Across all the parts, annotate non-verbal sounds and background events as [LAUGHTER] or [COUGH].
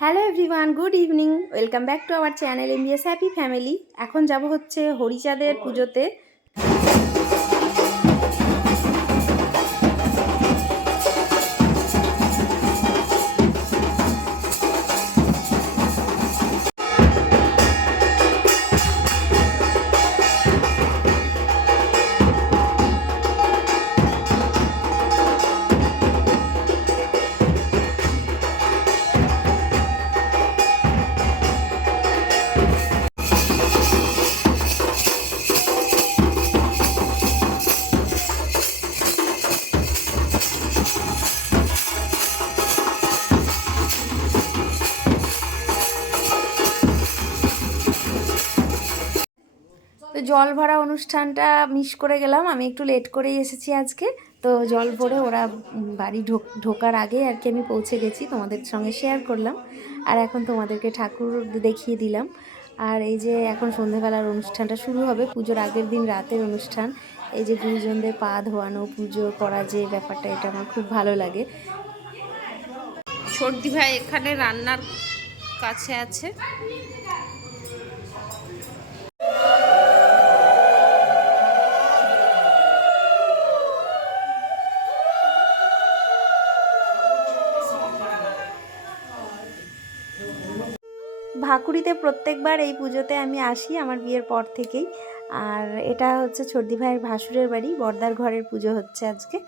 Hello everyone, good evening. Welcome back to our channel India's happy family. এখন যাব হচ্ছে হরিচাঁদের পুজোতে। জল ভরা অনুষ্ঠানটা মিস করে গেলাম। আমি একটু লেট করেই এসেছি আজকে। তো জল ভরে ওরা বাড়ি ঢোক ঢোকার আগে আর কি আমি পৌঁছে গেছি। তোমাদের সঙ্গে শেয়ার করলাম। আর এখন তোমাদেরকে ঠাকুর দেখিয়ে দিলাম। আর এই যে এখন সন্ধেবেলার অনুষ্ঠানটা শুরু হবে। পুজোর আগের দিন রাতের অনুষ্ঠান। এই যে গুরুজনদের পা ধোয়ানো, পুজো করা যে ব্যাপারটা, এটা আমার খুব ভালো লাগে। সর্দি ভাই এখানে রান্নার কাছে আছে। ভাকুড়িতে প্রত্যেকবার এই পুজোতে আমি আসি আমার বিয়ের পর থেকেই। আর এটা হচ্ছে ছর্দি ভাইয়ের ভাসুরের বাড়ি বর্দার ঘরের পুজো হচ্ছে আজকে।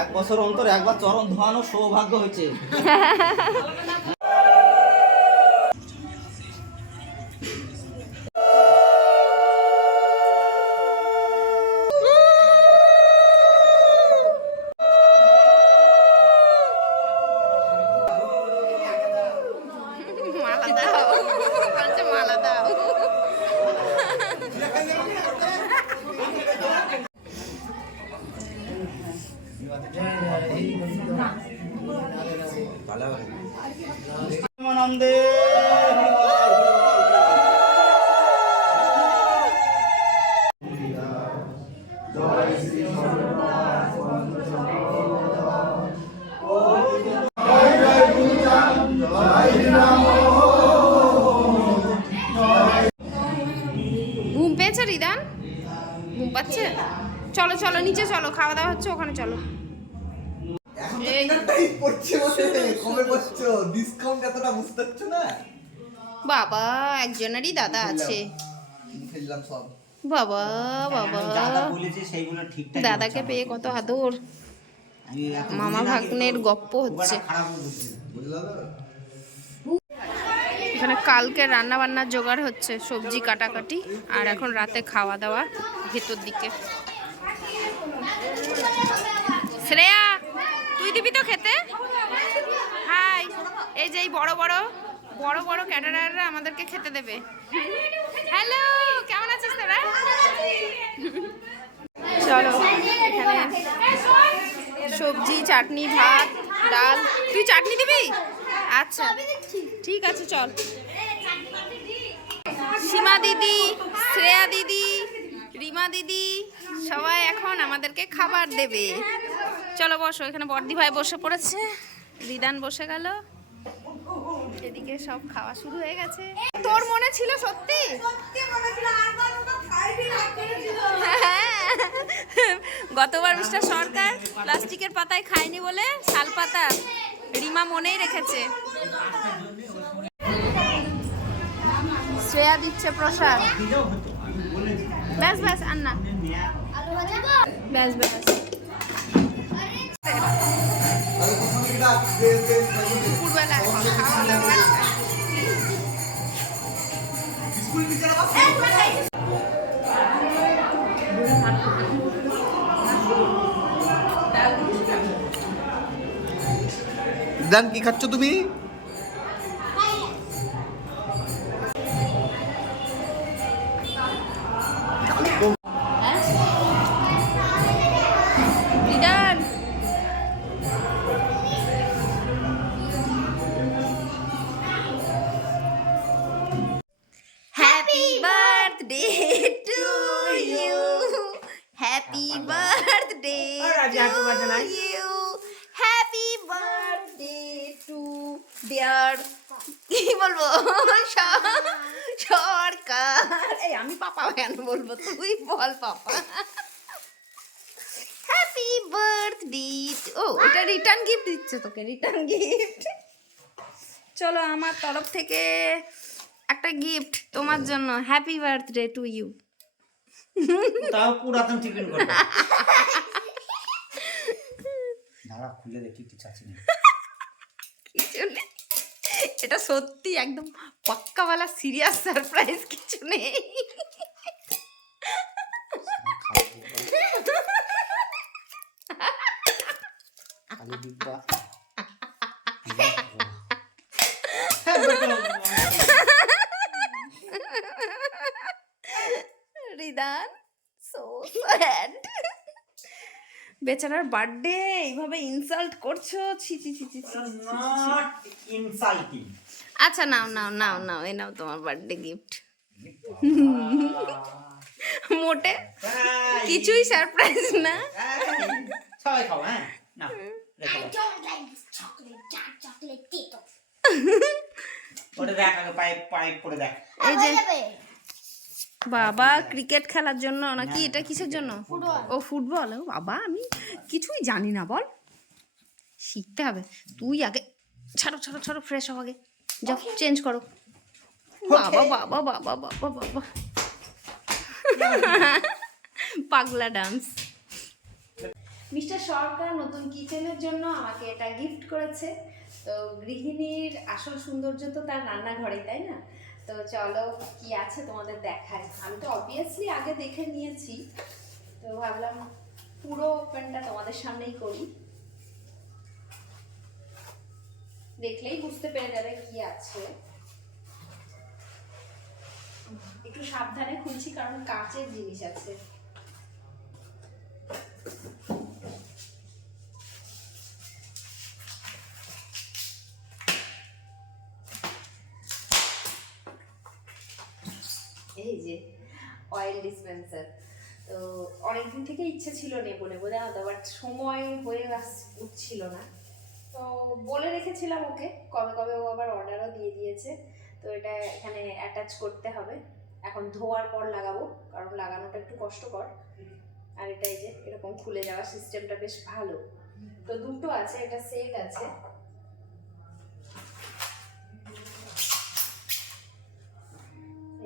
এক বছর অন্তর একবার চরণ ধোয়ানো সৌভাগ্য হয়েছে। [LAUGHS] আনন্দে নিচে চলো খাওয়া দাওয়া হচ্ছে ওখানে চলো। বাবা একজনেরই দাদা আছে। বাবা বাবা। সেইগুলো ঠিকঠাক দাদাকে পেয়ে কত আদর। মামা ভাগ্নের গপ্প হচ্ছে? এখানে কালকে রান্না বান্নার জোগাড় হচ্ছে সবজি কাটাকাটি আর এখন রাতে খাওয়া দাওয়া ভেতর দিকে। শ্রেয়া তুই দিবি তো খেতে? হাই, এই যে এই বড় বড় বড় বড় ক্যাটারাররা আমাদেরকে খেতে দেবে। হ্যালো কেমন আছিস তোরা? চলো, এখানে সবজি, চাটনি, ভাত, ডাল। তুই চাটনি দিবি? আচ্ছা ঠিক আছে, চল। সীমা দিদি, শ্রেয়া দিদি, রিমা দিদি সবাই এখন আমাদেরকে খাবার দেবে। চলো বসো এখানে বর্দি ভাই বসে পড়েছে। রিদান বসে গেল। এদিকে সব খাওয়া শুরু হয়ে গেছে। তোর মনে ছিল সত্যি? হ্যাঁ। গতবার মিস্টার সরকার প্লাস্টিকের পাতায় খায়নি বলে শাল পাতা রিমা মনেই রেখেছে। শ্রেয়া দিচ্ছে প্রসাদ। ব্যাস ব্যাস আন্না। ব্যাস ব্যাস। দুপুরবেলা দান কি খাচ্ছ তুমি? Dear কি বলব? সরকার। এই আমি পাপা কেন বলব? তুই বল পাপা। হ্যাপি বার্থডে ও এটা রিটার্ন গিফট দিচ্ছে তোকে রিটার্ন গিফট চলো আমার তরফ থেকে একটা গিফট তোমার জন্য। হ্যাপি বার্থডে টু ইউ তাও পুরাতন টিফিন করব। [LAUGHS] দাঁড়া খুলে দেখি কিছু আছে না কিছু নেই এটা সত্যি একদম পাক্কাওয়ালা সিরিয়াস সারপ্রাইজ কিছু নেই। রিদান সো স্যাড বেচারার বার্থডে এইভাবে ইনসাল্ট করছ? ছি ছি ছি ছি insulting. আচ্ছা নাও নাও নাও নাও এই নাও তোমার বার্থডে গিফট মোটে? কিছুই সারপ্রাইজ না। এই, সবাই খাও হ্যাঁ? না. ওটা দেখ আগে পাইপ পাইপ করে দেখ। এই যে বাবা ক্রিকেট খেলার জন্য নাকি এটা কিসের জন্য? ও ফুটবল? ও বাবা আমি কিছুই জানি না বল। শিখতে হবে। তুই আগে ছাড়ো ছাড়ো ছাড়ো ফ্রেশ হও আগে। যাও চেঞ্জ করো। বাবা বাবা বাবা বাবা বাবা পাগলা ডান্স মিস্টার সরকার নতুন কিচেনের জন্য আমাকে এটা গিফট করেছে। তো গৃহিণীর আসল সৌন্দর্য তো তার রান্নাঘরে তাই না? তো চলো কি আছে তোমাদের দেখাই আমি তো অবভিয়াসলি আগে দেখে নিয়েছি। তো ভাবলাম পুরো ওপেনটা তোমাদের সামনেই করি। দেখলেই বুঝতে পেরে যাবে কি আছে। একটু সাবধানে খুলছি, কারণ কাঁচের জিনিস আছে। এই যে অয়েল ডিসপেন্সার তো অনেকদিন থেকে ইচ্ছে ছিল নেব নেব। জানো তো বাট সময় হয়ে উঠছিল না। তো বলে রেখেছিলাম ওকে, কবে কবে ও আবার অর্ডারও দিয়ে দিয়েছে। তো এটা এখানে অ্যাটাচ করতে হবে। এখন ধোয়ার পর লাগাবো, কারণ লাগানোটা একটু কষ্টকর। আর এটা এই যে, এরকম খুলে যাওয়ার সিস্টেমটা বেশ ভালো। তো দুটো আছে এটা সেট আছে।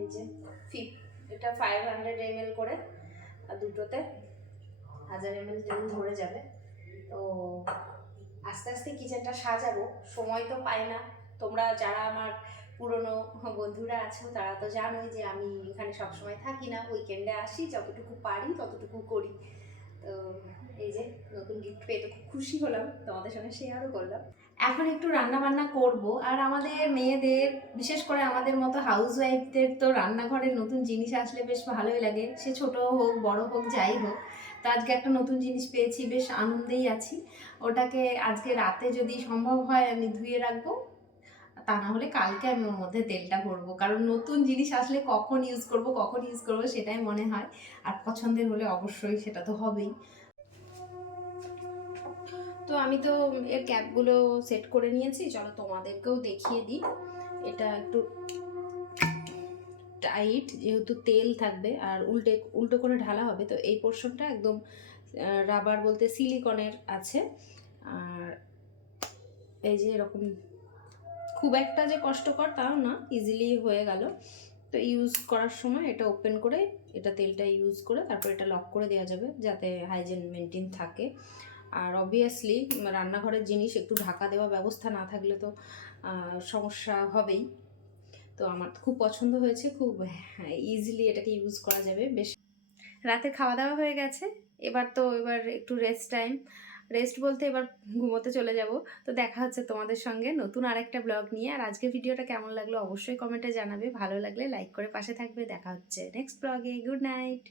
এই যে ফিফ এটা ফাইভ হান্ড্রেড এম করে। আর দুটোতে হাজার এম এল তেল ধরে যাবে। তো আস্তে আস্তে কিচেনটা সাজাবো, সময় তো পাই না। তোমরা যারা আমার পুরনো বন্ধুরা আছো, তারা তো জানোই যে আমি এখানে সবসময় থাকি না। উইকেন্ডে আসি, যতটুকু পারি, ততটুকু করি। তো এই যে নতুন গিফট পেয়ে তো খুব খুশি হলাম। তোমাদের সঙ্গে শেয়ারও করলাম। এখন একটু রান্না বান্না করব। আর আমাদের মেয়েদের, বিশেষ করে আমাদের মতো হাউস ওয়াইফদের তো রান্নাঘরে নতুন জিনিস আসলে বেশ ভালোই লাগে। সে ছোট হোক, বড় হোক, যাই হোক। তো আজকে একটা নতুন জিনিস পেয়েছি, বেশ আনন্দেই আছি। ওটাকে আজকে রাতে যদি সম্ভব হয় আমি ধুয়ে রাখব। তা না হলে কালকে আমি ওর মধ্যে তেলটা ভরবো। কারণ নতুন জিনিস আসলে কখন ইউজ করব, কখন ইউজ করব সেটাই মনে হয়। আর পছন্দের হলে অবশ্যই সেটা তো হবেই। তো আমি তো এর ক্যাপগুলো সেট করে নিয়েছি। চলো তোমাদেরকেও দেখিয়ে দিই। এটা একটু টাইট যেহেতু তেল থাকবে আর উল্টে, উল্টো করে ঢালা হবে, তো এই পোর্শনটা একদম রাবার বলতে সিলিকনের আছে। আর এই যে এরকম খুব একটা যে কষ্টকর তাও না ইজিলি হয়ে গেল। তো ইউজ করার সময় এটা ওপেন করে, এটা তেলটা ইউজ করে তারপর এটা লক করে দেওয়া যাবে, যাতে হাইজিন মেনটেন থাকে। আর অবভিয়াসলি রান্নাঘরের জিনিস একটু ঢাকা দেওয়া ব্যবস্থা না থাকলে তো সমস্যা হবেই। তো আমার খুব পছন্দ হয়েছে, খুব ইজিলি এটাকে ইউজ করা যাবে। বেশ, রাতে খাওয়া দাওয়া হয়ে গেছে। এবার তো, এবার একটু রেস্ট টাইম রেস্ট বলতে এবার ঘুমোতে চলে যাব। তো দেখা হচ্ছে তোমাদের সঙ্গে নতুন আরেকটা ব্লগ নিয়ে। আর আজকে ভিডিওটা কেমন লাগল অবশ্যই কমেন্টে জানাবে। ভালো লাগলে লাইক করে পাশে থাকবে। দেখা হচ্ছে নেক্সট ব্লগে গুড নাইট